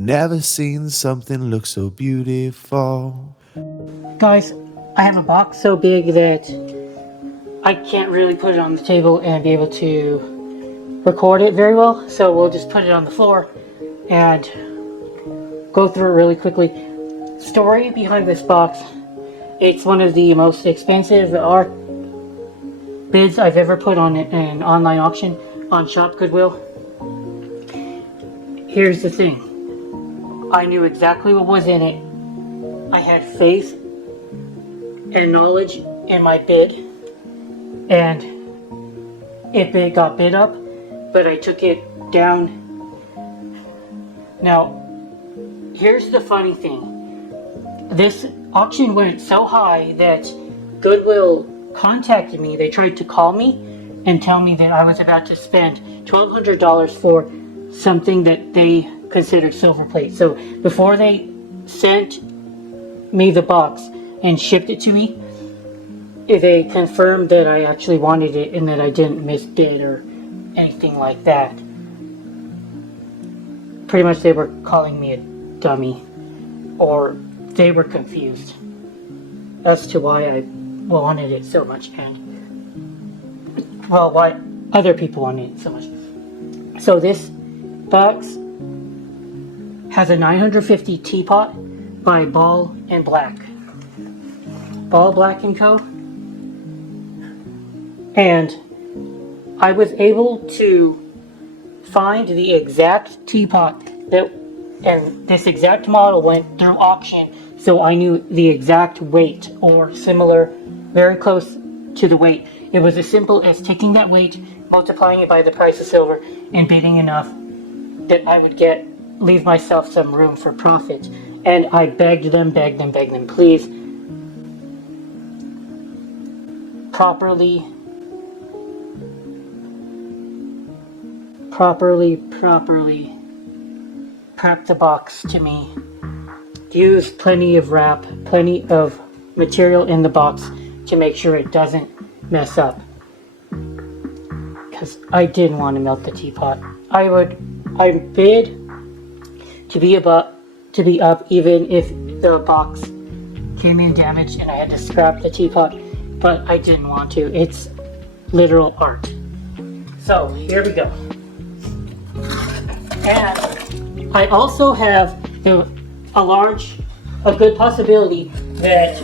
Never seen something look so beautiful. Guys, I have a box so big that I can't really put it on the table and be able to record it very well, so we'll just put it on the floor and go through it really quickly. Story behind this box: it's one of the most expensive art bids I've ever put on an online auction on Shop Goodwill. Here's the thing: I knew exactly what was in it. I had faith and knowledge in my bid, and it got bid up, but I took it down. Now, here's the funny thing. This auction went so high that Goodwill contacted me. They tried to call me and tell me that I was about to spend $1,200 for something that they considered silver plate. So before they sent me the box and shipped it to me, they confirmed that I actually wanted it and that I didn't misbid or anything like that. Pretty much they were calling me a dummy, or they were confused as to why I wanted it so much, and well, why other people wanted it so much. So this box has a 950 Teapot by Ball and Black & Co. And I was able to find the exact teapot and this exact model went through auction, so I knew the exact weight or similar, very close to the weight. It was as simple as taking that weight, multiplying it by the price of silver, and bidding enough that I would leave myself some room for profit. And I begged them, please properly prep the box to me. Use plenty of wrap, plenty of material in the box to make sure it doesn't mess up, because I didn't want to melt the teapot. I bid to be up even if the box came in damaged and I had to scrap the teapot, but I didn't want to. It's literal art. So here we go. And I also have a good possibility that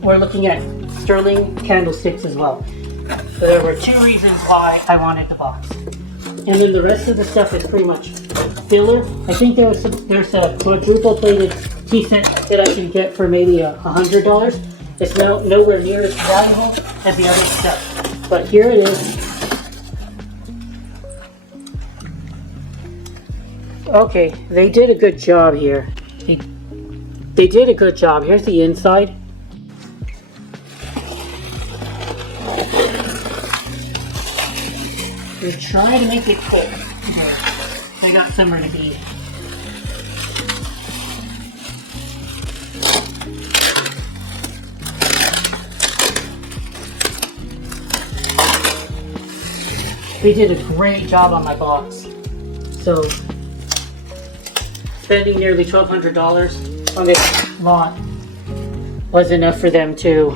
we're looking at sterling candlesticks as well. So there were two reasons why I wanted the box. And then the rest of the stuff is pretty much filler. I think there's a quadruple plated tea set that I can get for maybe $100. It's nowhere near as valuable as the other stuff. But here it is. Okay, they did a good job here. They did a good job. Here's the inside. They try to make it quick. They got somewhere to be. They did a great job on my box. So spending nearly $1,200 on this lot was enough for them to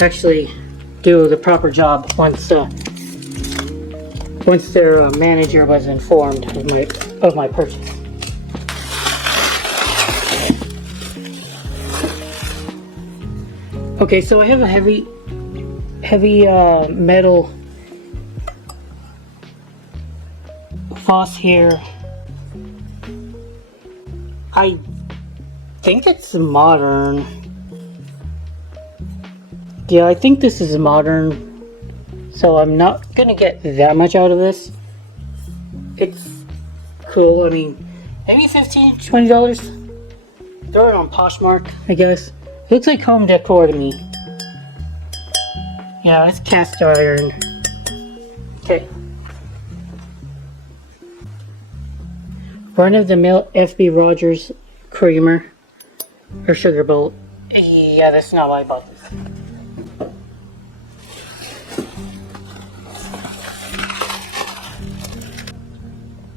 actually do the proper job once their manager was informed of my purchase. Okay, so I have a heavy metal floss here. I think it's modern. Yeah, I think this is modern. So I'm not gonna get that much out of this. It's cool. I mean, maybe $15, $20. Throw it on Poshmark, I guess. It looks like home decor to me. Yeah, it's cast iron. Okay. Run-of-the-mill FB Rogers creamer or sugar bowl. Yeah, that's not why I bought this.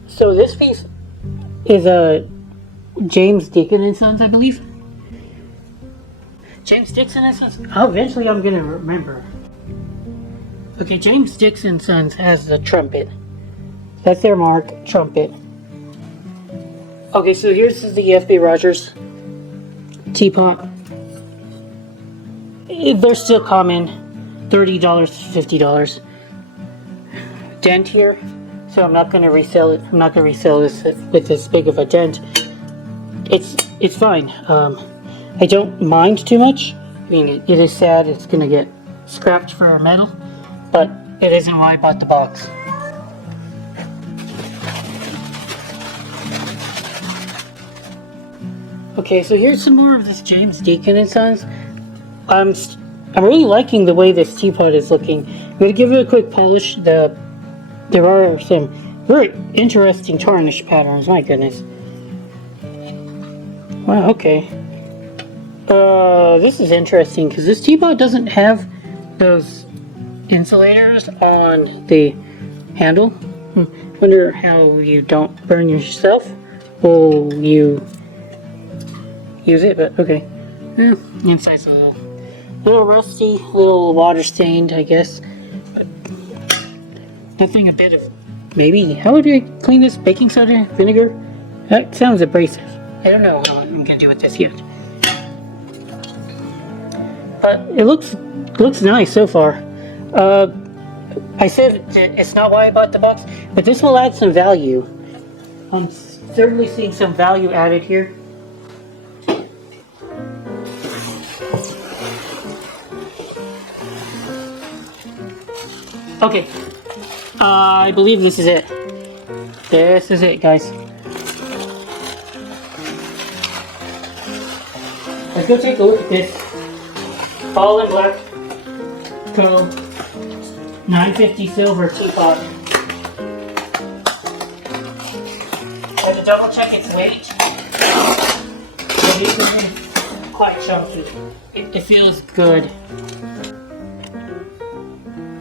So this piece is a James Deacon and Sons, I believe. James Dixon and Sons. Oh, eventually I'm gonna remember. Okay, James Dixon Sons has the trumpet. That's their mark, trumpet. Okay, so here's the F.B. Rogers Teapot. They're still common, $30 to $50. Dent here, so I'm not gonna resell it. I'm not gonna resell this with this big of a dent. It's fine. I don't mind too much. I mean, it is sad it's gonna get scrapped for metal, but it isn't why I bought the box. Okay, so here's some more of this James Deacon and Sons. I'm really liking the way this teapot is looking. I'm gonna give it a quick polish. There are some very interesting tarnish patterns. My goodness. Wow. Okay. This is interesting because this teapot doesn't have those insulators on the handle. Wonder how you don't burn yourself. Will you use it? But okay. Inside's a little rusty, a little water stained, I guess. But nothing a bit of maybe. How would I clean this? Baking soda, vinegar? That sounds abrasive. I don't know what I'm gonna do with this yet. But it looks nice so far. I said it's not why I bought the box, but this will add some value. I'm certainly seeing some value added here. Okay, I believe this is it. This is it, guys. Let's go take a look at this. All in black Co. 950 silver teapot. I had to double check its weight. It is quite chunky. It feels good.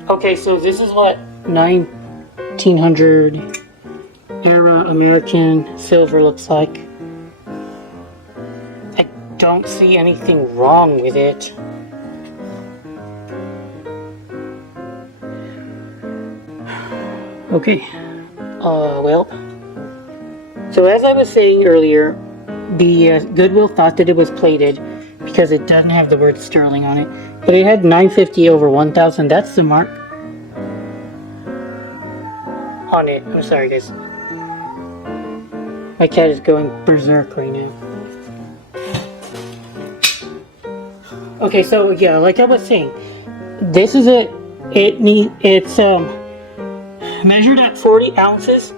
Okay, so this is what 1900 era American silver looks like. I don't see anything wrong with it. Okay, well, so as I was saying earlier, the Goodwill thought that it was plated because it doesn't have the word sterling on it, but it had 950 over 1000. That's the mark on it. I'm sorry, guys. My cat is going berserk right now. Okay, so yeah, like I was saying, this is it's measured at 40 ounces,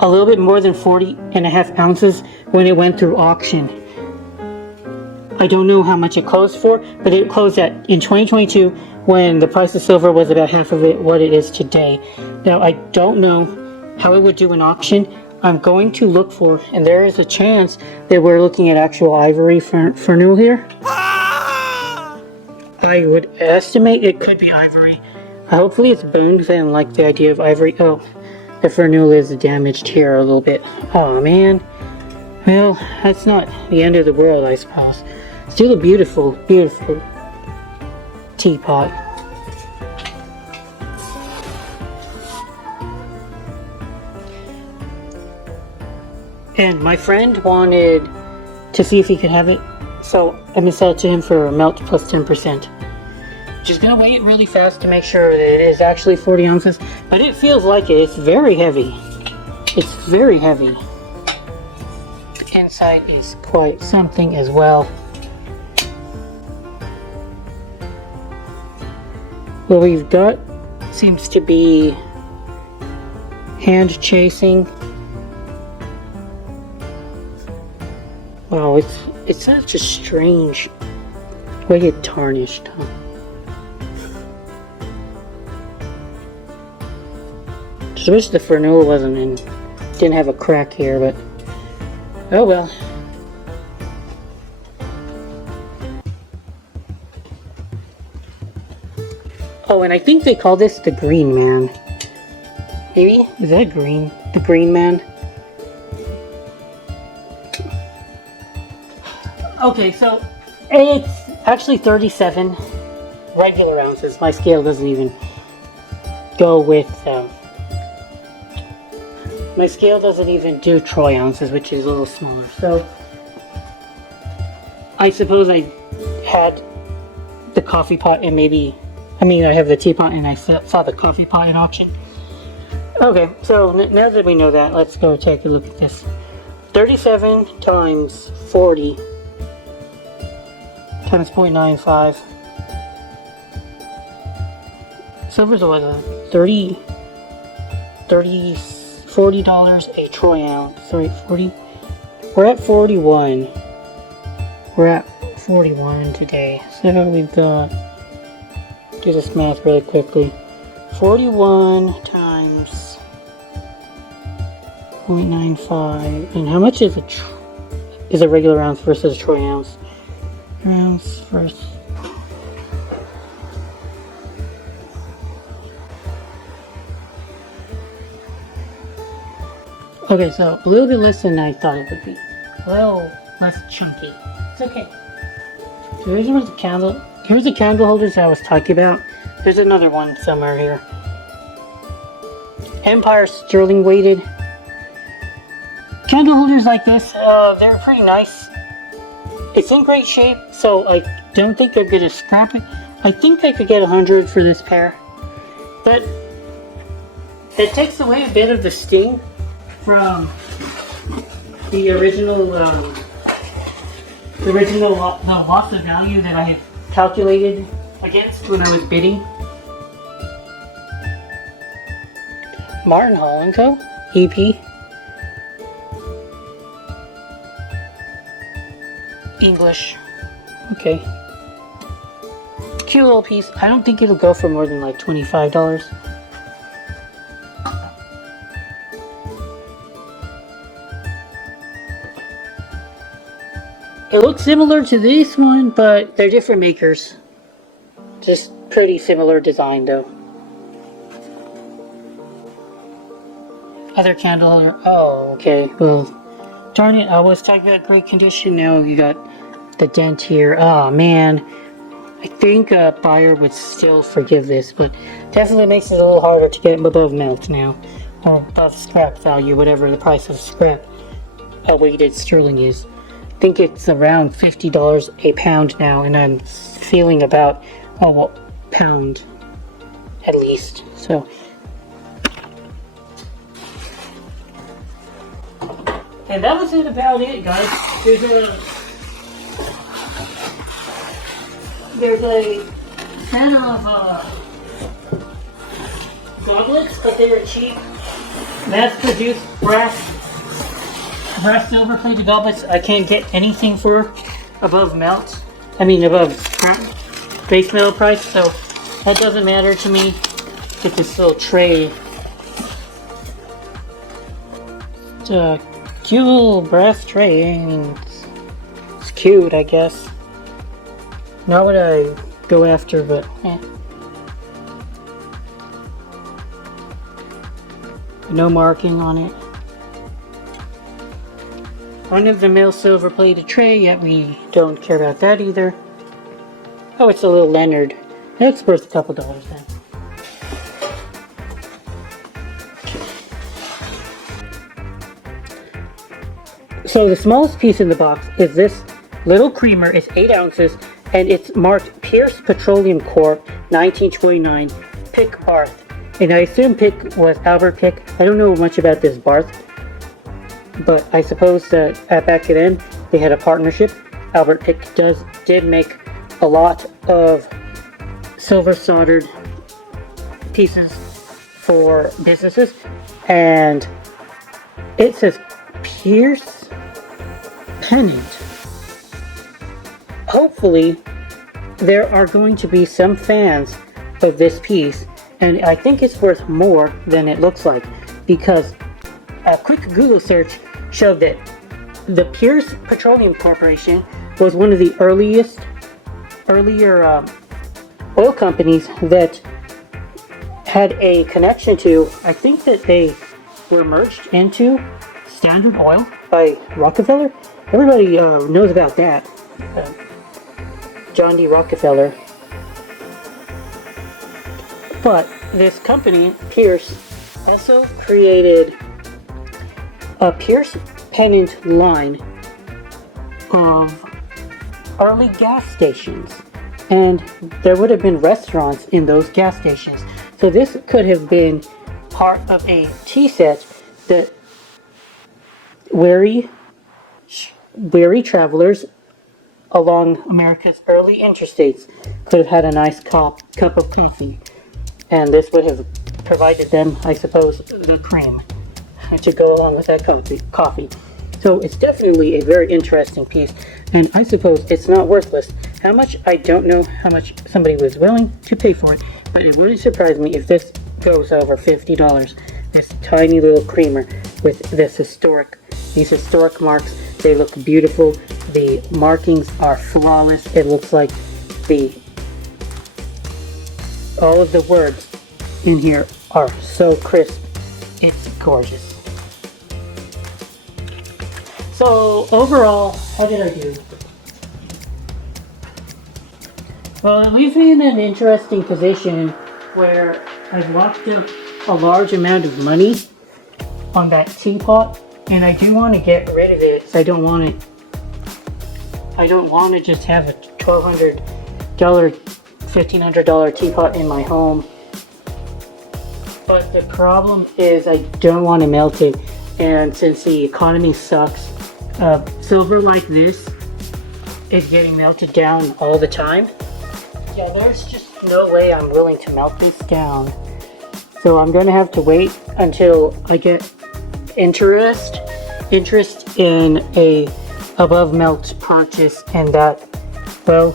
a little bit more than 40 and a half ounces when it went through auction. I don't know how much it closed for, but it closed in 2022 when the price of silver was about half of what it is today. Now, I don't know how it would do in auction. I'm going to look for, and there is a chance that we're looking at actual ivory for new here. I would estimate it could be ivory. Hopefully it's boned because I don't like the idea of ivory. Oh, the fernule is damaged here a little bit. Oh man. Well, that's not the end of the world, I suppose. Still a beautiful, beautiful teapot. And my friend wanted to see if he could have it, so I'm going to sell it to him for a melt plus 10%. Just gonna weigh it really fast to make sure that it is actually 40 ounces, but it feels like it. It's very heavy. It's very heavy. The inside is quite something as well. What we've got seems to be hand chasing. Wow, it's such a strange way it tarnished, huh? I wish the fernule didn't have a crack here, but oh well. Oh, and I think they call this the Green Man. Maybe? Is that green? The Green Man? Okay, so it's actually 37 regular ounces. My scale doesn't even go with, my scale doesn't even do troy ounces, which is a little smaller. So I suppose I had the coffee pot and maybe, I have the teapot and I saw the coffee pot in auction. Okay, so now that we know that, let's go take a look at this. 37 times 40 times 0.95. Silver's what, $40 a troy ounce. Sorry, 40. We're at 41. We're at 41 today. So we've got, do this math really quickly. 41 times 0.95. And how much is a regular ounce versus a troy ounce? Ounce versus. Okay, so a little bit less than I thought it would be. A little less chunky. It's okay. So here's the candle. Here's the candle holders that I was talking about. There's another one somewhere here. Empire sterling weighted. Candle holders like this, they're pretty nice. It's in great shape, so I don't think I'm gonna scrap it. I think I could get 100 for this pair. But it takes away a bit of the sting from the original loss of value that I had calculated against when I was bidding. Martin Hall & Co. EP. English. Okay. Cute little piece. I don't think it'll go for more than like $25. It looks similar to this one, but they're different makers. Just pretty similar design though. Other candle holder. Oh, okay. Well, darn it. I was talking about great condition. Now you got the dent here. Oh, man. I think a buyer would still forgive this, but definitely makes it a little harder to get above melt now. Or above scrap value, whatever the price of scrap weighted sterling is. I think it's around $50 a pound now, and I'm feeling about a pound at least. So, and that was about it, guys. There's a ton of goblets, but they were cheap. Mass-produced brass silver plated goblets. I can't get anything for above melt. Above base metal price. So that doesn't matter to me. Get this little tray. It's a cute little brass tray. It's cute, I guess. Not what I go after, but no marking on it. Run-of-the-mill silver plated tray, yet we don't care about that either. Oh, it's a little Leonard. It's worth a couple dollars then. So the smallest piece in the box is this little creamer. It's 8 ounces. And it's marked Pierce Petroleum Corp. 1929 Pick Barth. And I assume Pick was Albert Pick. I don't know much about this Barth, but I suppose that back then they had a partnership. Albert Pick did make a lot of silver soldered pieces for businesses, and it says Pierce Pennant. Hopefully, there are going to be some fans of this piece, and I think it's worth more than it looks like, because a quick Google search showed that the Pierce Petroleum Corporation was one of the earlier oil companies that had a connection to, I think that they were merged into Standard Oil by Rockefeller. Everybody knows about that. John D. Rockefeller. But this company, Pierce, also created a Pierce pennant line of early gas stations. And there would have been restaurants in those gas stations. So this could have been part of a tea set that weary travelers along America's early interstates could have had a nice cup of coffee. And this would have provided them, I suppose, the cream to go along with that coffee. So it's definitely a very interesting piece, and I suppose it's not worthless. How much, I don't know how much somebody was willing to pay for it, but it wouldn't surprise me if this goes over $50. This tiny little creamer with these historic marks. They look beautiful. The markings are flawless. It looks like all of the words in here are so crisp. It's gorgeous. So overall, how did I do? Well, it leaves me in an interesting position where I've locked up a large amount of money on that teapot, and I do want to get rid of it. So I don't want to just have a $1,200, $1,500 teapot in my home. But the problem is I don't want to melt it, and since the economy sucks, silver like this is getting melted down all the time. Yeah, there's just no way I'm willing to melt this down. So I'm going to have to wait until I get interest in a above melt purchase, and that, well,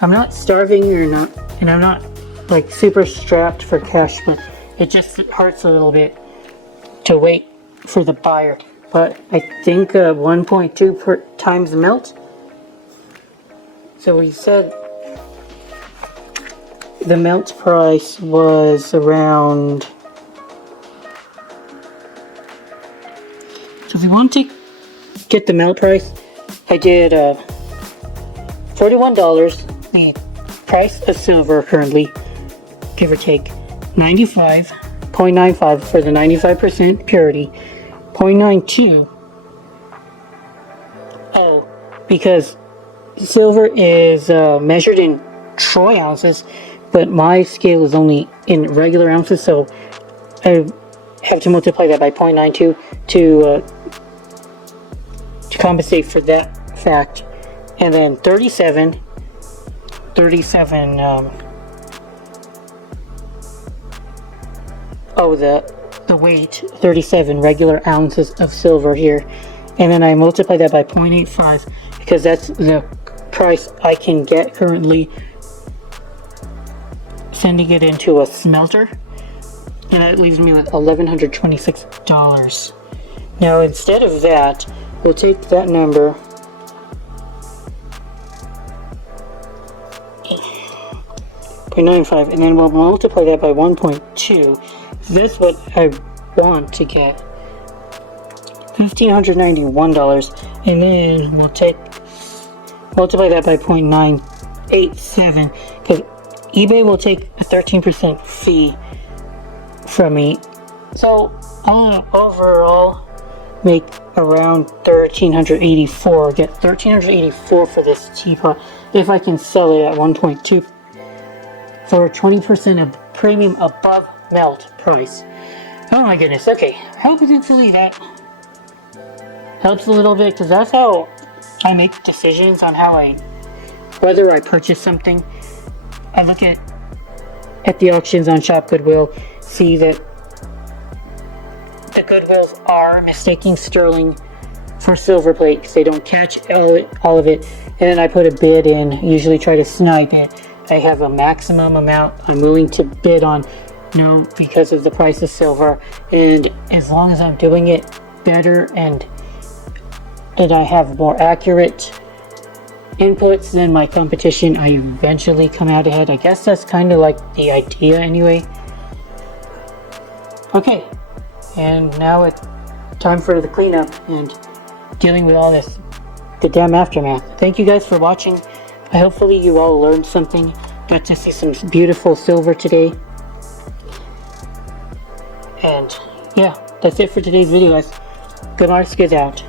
I'm not starving and I'm not like super strapped for cash, but it just hurts a little bit to wait for the buyer. But I think 1.2 times the melt. So we said the melt price was around. So if you want to get the melt price, I did $41. The price of silver currently, give or take, 95.95 for the 95% purity. 0.92. Oh, because silver is measured in troy ounces, but my scale is only in regular ounces, so I have to multiply that by 0.92 to compensate for that fact. And then 37 the weight, 37 regular ounces of silver here, and then I multiply that by 0.85 because that's the price I can get currently sending it into a smelter, and that leaves me with $1,126. Now instead of that, we'll take that number .95, and then we'll multiply that by 1.2. That's what I want to get, $1,591, and then we'll multiply that by 0.987, because eBay will take a 13% fee from me. So I'll overall make around $1,384. Get $1,384 for this teapot if I can sell it at 1.2 for 20% of premium above melt price. Oh my goodness. Okay, hopefully that helps a little bit, because that's how I make decisions on whether I purchase something. I look at the auctions on Shop Goodwill, see that the Goodwills are mistaking sterling for silver plate because they don't catch all of it, and then I put a bid in, usually try to snipe it. I have a maximum amount I'm willing to bid on, because of the price of silver, and as long as I'm doing it better and I have more accurate inputs than my competition, I eventually come out ahead. I guess that's kind of like the idea anyway. Okay, and now it's time for the cleanup and dealing with all this The damn aftermath. Thank you guys for watching. Hopefully you all learned something. Got to see some beautiful silver today. And yeah, that's it for today's video, guys. Goodmarks is out.